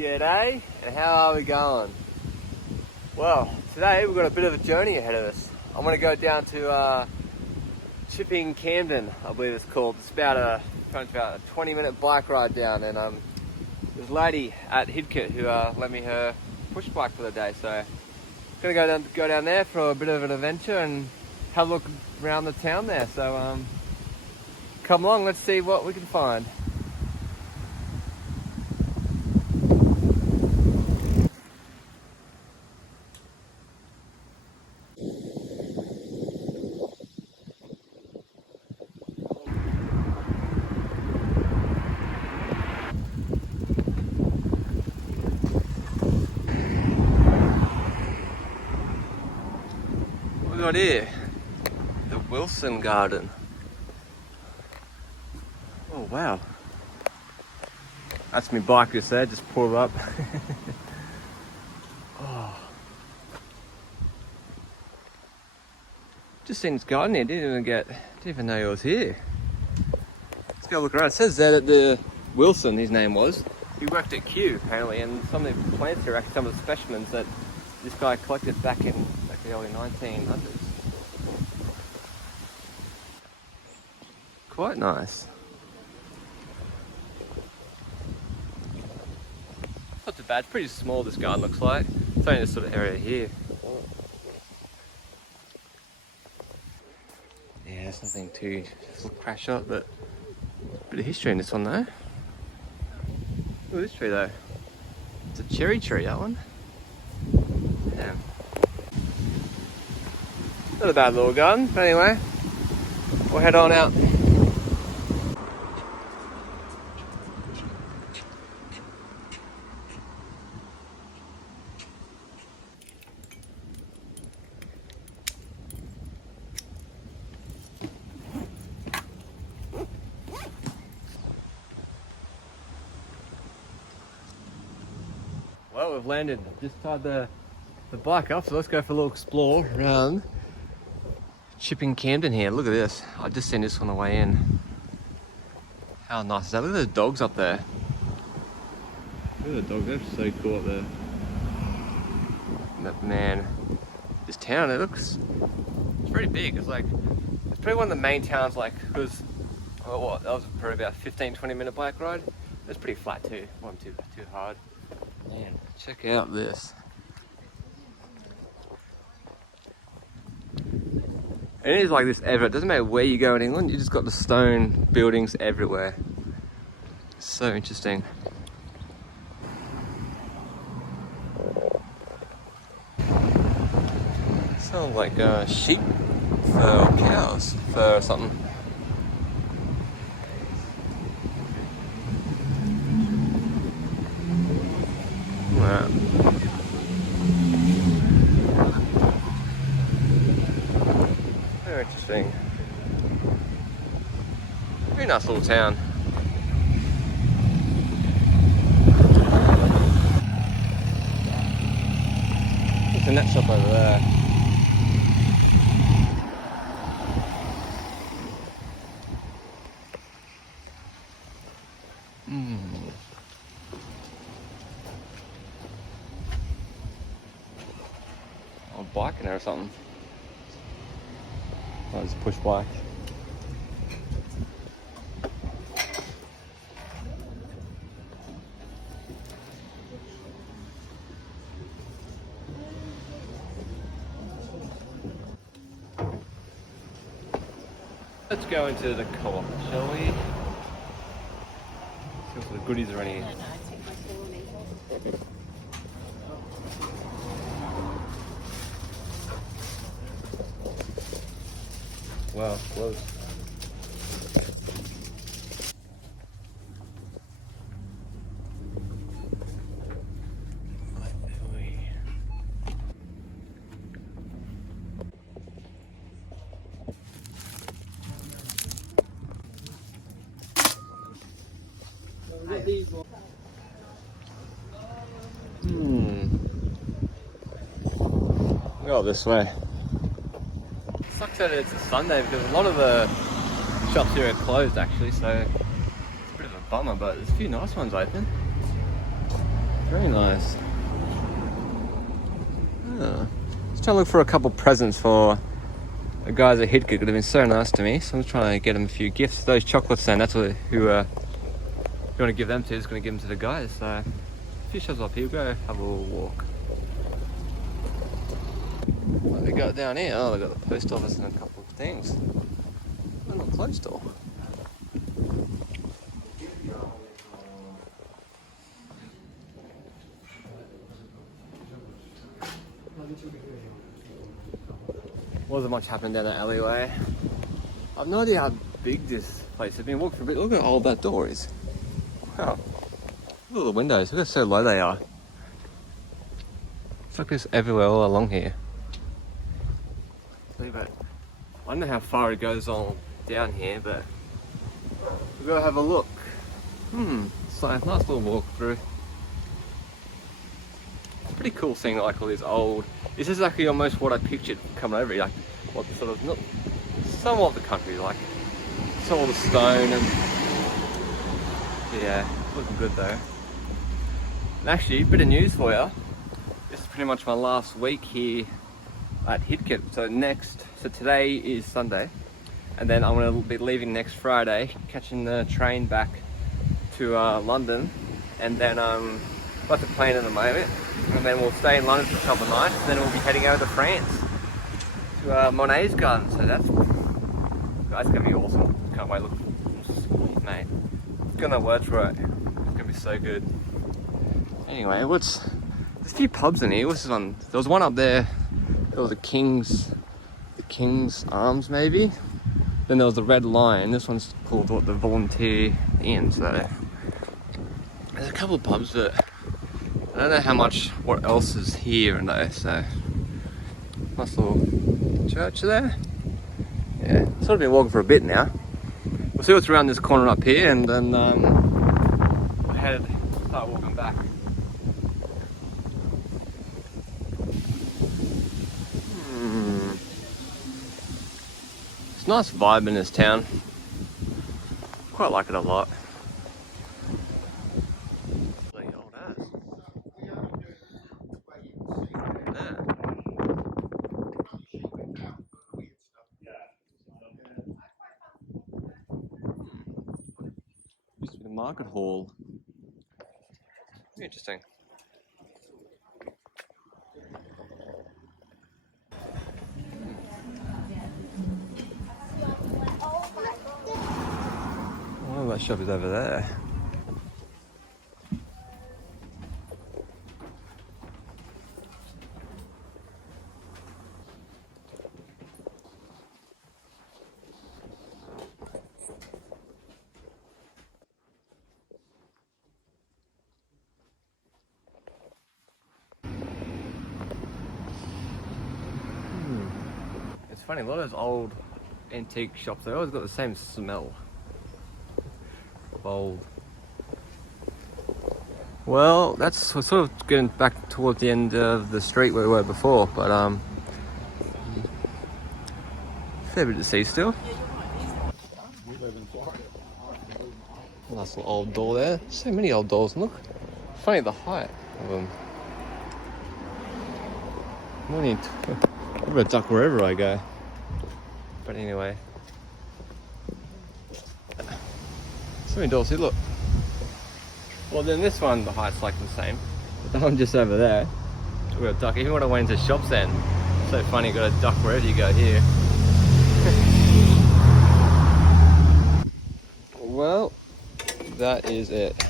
G'day, and how are we going? Well, today we've got a bit of a journey ahead of us. I'm going to go down to Chipping Campden, I believe it's called. It's about a 20-minute bike ride down, and there's a lady at Hidkett who lent me her push bike for the day, so I'm going to go down there for a bit of an adventure and have a look around the town there. So come along, let's see what we can find. What we got here? The Wilson Garden. Oh wow. That's my bike just there, just pulled up. Oh. Just seen this garden here, didn't even know he was here. Let's go look around. It says that the Wilson, his name was, he worked at Kew apparently, and some of the plants here are actually some of the specimens that this guy collected back in the early 1900s. Quite nice. Not too bad, it's pretty small this garden looks like. It's only this sort of area here. Yeah, there's nothing too crash up, but a bit of history in this one though. Look at this tree though. It's a cherry tree, that one. Yeah. Not a bad little garden, but anyway, we'll head on out. Well, we've landed. Just tied the bike up, so let's go for a little explore around Chipping Campden here. Look at this. I've just seen this on the way in. How nice is that? Look at those dogs up there. Look at the dogs, they're so cool up there. But man, this town, it's pretty big. It's probably one of the main towns, because, that was probably about a 15-20 minute bike ride. It's pretty flat too, wasn't too hard. Man, check out this. And it is like this everywhere. It doesn't matter where you go in England, you just got the stone buildings everywhere. So interesting. Sounds like sheep fur or cows fur or something. Wow. Very interesting. Very nice little town. There's a net shop over there. Or biking or something. Oh, it's a push bike. Let's go into the co-op, shall we? See what sort of goodies are in here. Wow, close. Go this way. Sucks that it's a Sunday because a lot of the shops here are closed actually, so it's a bit of a bummer, but there's a few nice ones open. Very nice. Oh. Just trying to look for a couple presents for the guys at Hidcote. Could have been so nice to me, so I'm trying to get them a few gifts. Those chocolates, and that's what you want to give them to. Is going to give them to the guys. So a few shops up here. We'll go have a little walk. What they got down here? Oh, they got the post office and a couple of things. They're not closed door. Wasn't much happening down that alleyway. I've no idea how big this place has been. Walking for a bit. Look at how old that door is. Wow. Look at the windows. Look how so low they are. It's like this everywhere all along here. But I don't know how far it goes on down here, but we'll go have a look. It's like a nice little walk through. It's pretty cool seeing like all these old. This is actually almost what I pictured coming over here, like what sort of, not some of the country, like some of the stone and yeah, looking good though. And actually, a bit of news for you. This is pretty much my last week here at Hidcote. So today is Sunday, and then I'm going to be leaving next Friday, catching the train back to London, and then got the plane at the moment, and then we'll stay in London for a couple of nights, and then we'll be heading over to France to Monet's garden. So that's going to be awesome. Can't wait. Look, mate, I've got no words for it. It's going to be so good. Anyway, there's a few pubs in here. What's this one? There was one up there. There was the King's Arms maybe. Then there was the Red Lion. This one's called the Volunteer Inn. So there's a couple of pubs, but I don't know what else is here and there. So nice little church there. Yeah, sort of been walking for a bit now. We'll see what's around this corner up here, and then we'll start walking back. It's a nice vibe in this town. Quite like it a lot. Bloody old ass. Used to be the market hall. Interesting. Oh, that shop is over there. It's funny, a lot of those old antique shops, they always got the same smell. Old. Well, we're sort of getting back towards the end of the street where we were before, but fair bit to see still. Nice little old door there. So many old doors, look. Funny the height of them. I'm gonna duck wherever I go. But anyway. So many doors here, look. Well, then this one, the height's like the same. But the one just over there, we've got a duck. Even when I went into shops then, it's so funny, you got a duck wherever you go here. Well, that is it.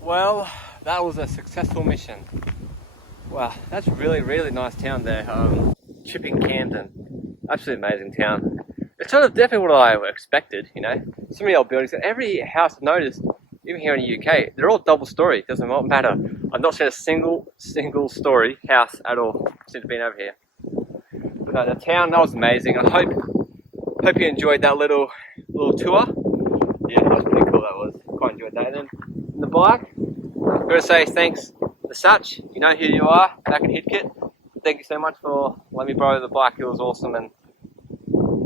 Well, that was a successful mission. Wow, that's really, really nice town there. Chipping Campden. Absolutely amazing town. It's sort of definitely what I expected, you know. So many old buildings. Every house I've noticed, even here in the UK, they're all double story. It doesn't matter. I've not seen a single story house at all since being over here. But the town, that was amazing. I hope you enjoyed that little tour. Yeah, that was pretty cool, that was. Quite enjoyed that. And then in the bike, I'm going to say thanks to Satch. You know who you are, back in Hidcote. Thank you so much for letting me borrow the bike. It was awesome, and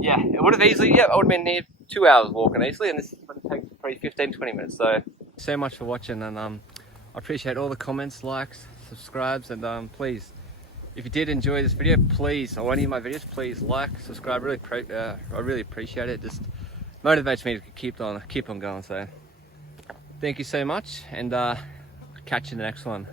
yeah, it would have easily, yeah, I would have been here 2 hours walking easily, and this is going to take probably 15-20 minutes. So much for watching, and I appreciate all the comments, likes, subscribes, and please, if you did enjoy this video, please, or any of my videos, please like, subscribe. I really appreciate it. Just motivates me to keep on going. So thank you so much, and catch you in the next one.